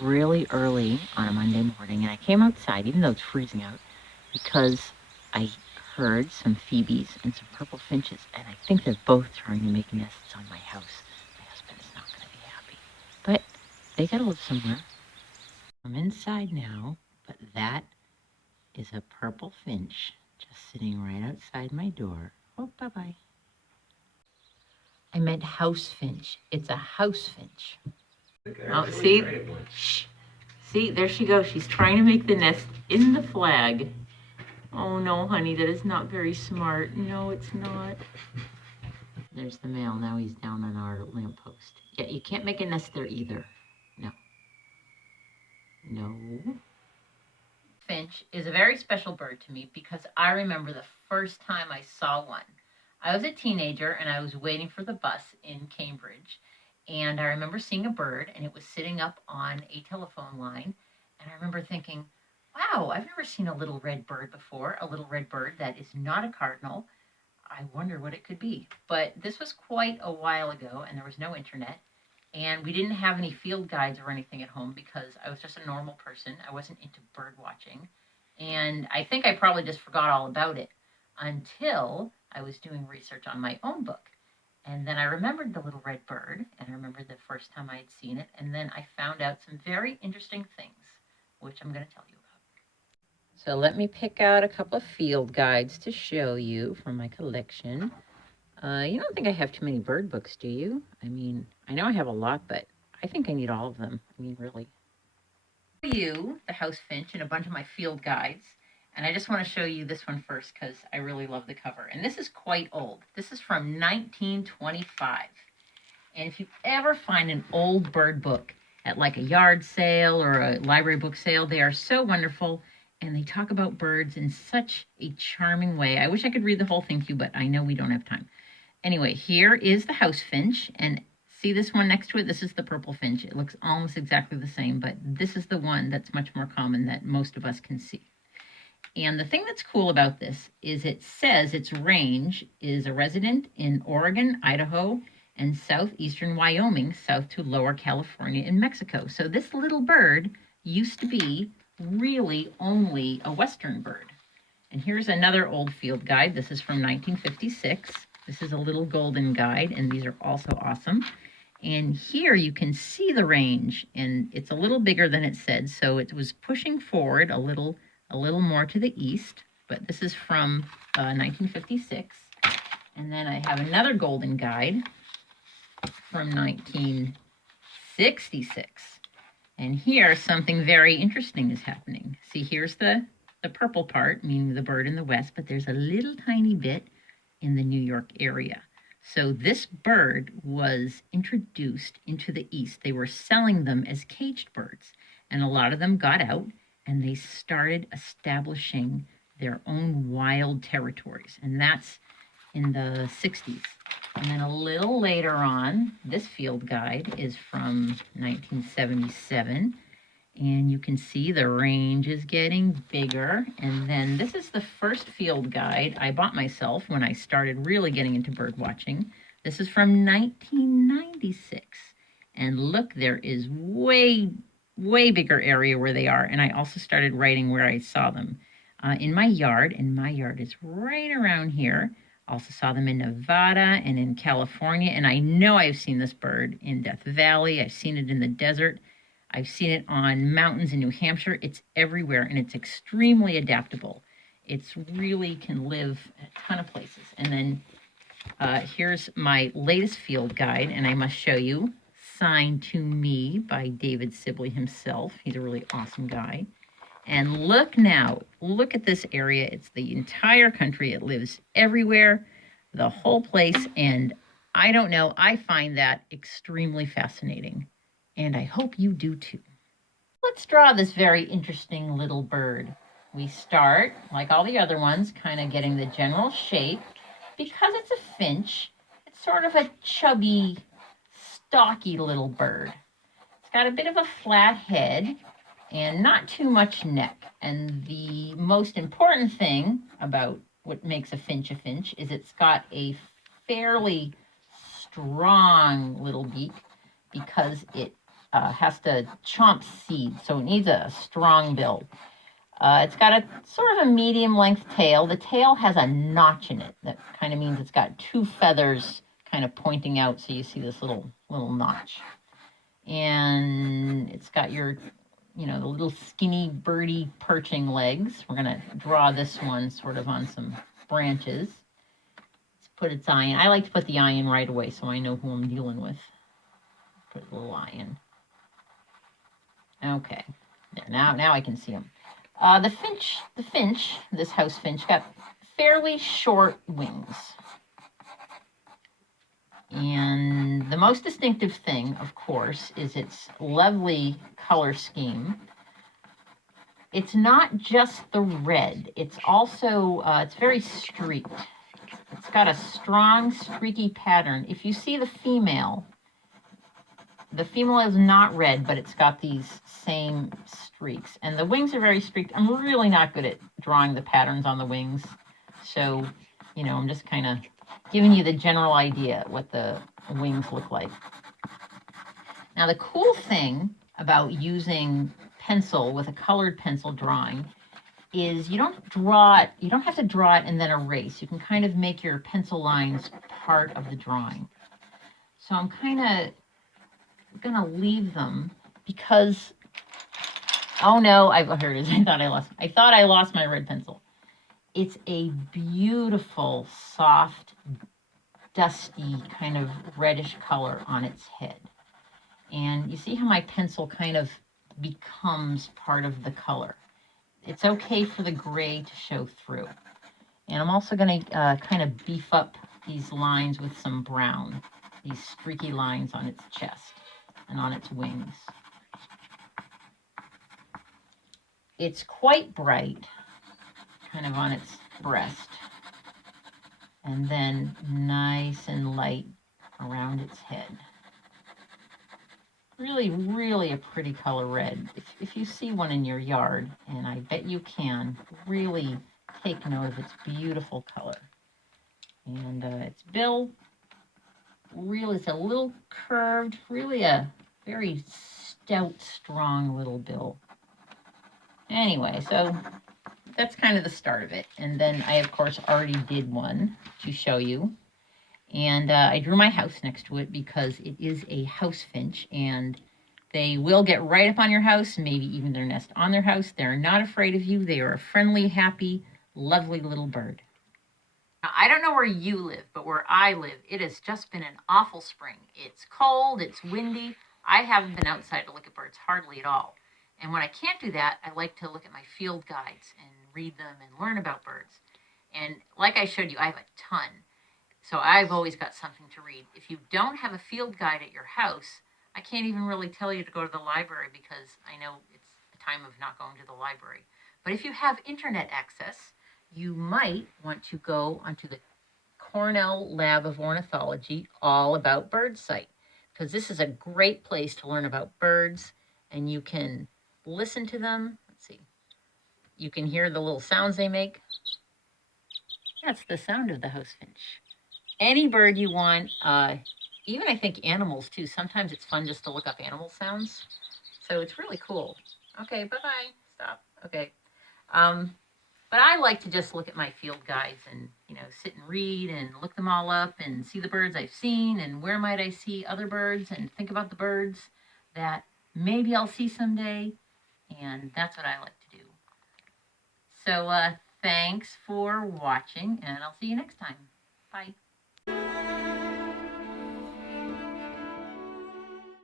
really early on a Monday morning, and I came outside, even though it's freezing out, because I heard some phoebes and some purple finches, and I think they're both trying to make nests on my house. My husband is not going to be happy, but they got to live somewhere. I'm inside now, but that is a purple finch just sitting right outside my door. Oh, bye-bye. I meant house finch. It's a house finch. Oh, see? Shh. See, there she goes. She's trying to make the nest in the flag. Oh, no, honey, that is not very smart. No, it's not. There's the male. Now he's down on our lamppost. Yeah, you can't make a nest there either. No. No. Finch is a very special bird to me because I remember the first time I saw one. I was a teenager and I was waiting for the bus in Cambridge. And I remember seeing a bird and it was sitting up on a telephone line. And I remember thinking, wow, I've never seen a little red bird before, a little red bird that is not a cardinal. I wonder what it could be. But this was quite a while ago and there was no internet. And we didn't have any field guides or anything at home because I was just a normal person. I wasn't into bird watching. And I think I probably just forgot all about it until I was doing research on my own book. And then I remembered the little red bird, and I remembered the first time I had seen it, and then I found out some very interesting things, which I'm going to tell you about. So let me pick out a couple of field guides to show you from my collection. You don't think I have too many bird books, do you? I mean, I know I have a lot, but I think I need all of them. I mean, really. For you, the house finch, and a bunch of my field guides. And I just want to show you this one first because I really love the cover. And this is quite old. This is from 1925. And if you ever find an old bird book at like a yard sale or a library book sale, they are so wonderful. And they talk about birds in such a charming way. I wish I could read the whole thing to you, but I know we don't have time. Anyway, here is the house finch. And see this one next to it? This is the purple finch. It looks almost exactly the same, but this is the one that's much more common that most of us can see. And the thing that's cool about this is it says its range is a resident in Oregon, Idaho, and southeastern Wyoming, south to Lower California in Mexico. So this little bird used to be really only a western bird. And here's another old field guide. This is from 1956. This is a little golden guide, and these are also awesome. And here you can see the range, and it's a little bigger than it said, so it was pushing forward a little more to the east, but this is from 1956. And then I have another golden guide from 1966. And here something very interesting is happening. See, here's the purple part, meaning the bird in the west, but there's a little tiny bit in the New York area. So this bird was introduced into the east. They were selling them as caged birds, and a lot of them got out and they started establishing their own wild territories. And that's in the 60s. And then a little later on, this field guide is from 1977. And you can see the range is getting bigger. And then this is the first field guide I bought myself when I started really getting into bird watching. This is from 1996. And look, there is way bigger area where they are. And I also started writing where I saw them in my yard. And my yard is right around here. Also saw them in Nevada and in California. And I know I've seen this bird in Death Valley. I've seen it in the desert. I've seen it on mountains in New Hampshire. It's everywhere, and it's extremely adaptable. It's really can live a ton of places. And then here's my latest field guide, and I must show you, Signed to Me by David Sibley himself. He's a really awesome guy. And look now, look at this area. It's the entire country. It lives everywhere, the whole place. And I don't know, I find that extremely fascinating. And I hope you do too. Let's draw this very interesting little bird. We start, like all the other ones, kind of getting the general shape. Because it's a finch, it's sort of a chubby, stocky little bird. It's got a bit of a flat head and not too much neck. And the most important thing about what makes a finch is it's got a fairly strong little beak because it has to chomp seed, so it needs a strong bill. It's got a sort of a medium length tail. The tail has a notch in it. That kind of means it's got two feathers kind of pointing out, so you see this little notch. And it's got your, the little skinny birdie perching legs. We're going to draw this one sort of on some branches. Let's put its eye in. I like to put the eye in right away so I know who I'm dealing with. Put a little eye in. Okay. There, now I can see him. The finch, this house finch, got fairly short wings. And the most distinctive thing, of course, is its lovely color scheme. It's not just the red. It's also, it's very streaked. It's got a strong, streaky pattern. If you see the female is not red, but it's got these same streaks. And the wings are very streaked. I'm really not good at drawing the patterns on the wings. So, I'm just kind of giving you the general idea what the wings look like. Now, the cool thing about using pencil with a colored pencil drawing is you don't have to draw it and then erase. You can kind of make your pencil lines part of the drawing. So I'm kind of gonna leave them because, oh no, here it is. I thought I lost my red pencil. It's a beautiful, soft, dusty kind of reddish color on its head. And you see how my pencil kind of becomes part of the color. It's okay for the gray to show through. And I'm also going to kind of beef up these lines with some brown, these streaky lines on its chest and on its wings. It's quite bright, kind of on its breast, and then nice and light around its head. Really, really a pretty color red. If you see one in your yard, and I bet you can, really take note of its beautiful color. And its bill, really, it's a little curved, really a very stout, strong little bill. Anyway, so that's kind of the start of it. And then I, of course, already did one to show you. And I drew my house next to it because it is a house finch, and they will get right up on your house, maybe even their nest on their house. They're not afraid of you. They are a friendly, happy, lovely little bird. Now, I don't know where you live, but where I live, it has just been an awful spring. It's cold, it's windy. I haven't been outside to look at birds hardly at all. And when I can't do that, I like to look at my field guides and read them and learn about birds. And like I showed you, I have a ton. So I've always got something to read. If you don't have a field guide at your house, I can't even really tell you to go to the library because I know it's a time of not going to the library. But if you have internet access, you might want to go onto the Cornell Lab of Ornithology All About Birds site, because this is a great place to learn about birds, and you can listen to them. Let's see. You can hear the little sounds they make. That's the sound of the house finch. Any bird you want, even I think animals too. Sometimes it's fun just to look up animal sounds. So it's really cool. Okay, bye-bye. Stop. Okay. But I like to just look at my field guides and, sit and read and look them all up and see the birds I've seen and where might I see other birds and think about the birds that maybe I'll see someday. And that's what I like to do. So thanks for watching, and I'll see you next time. Bye.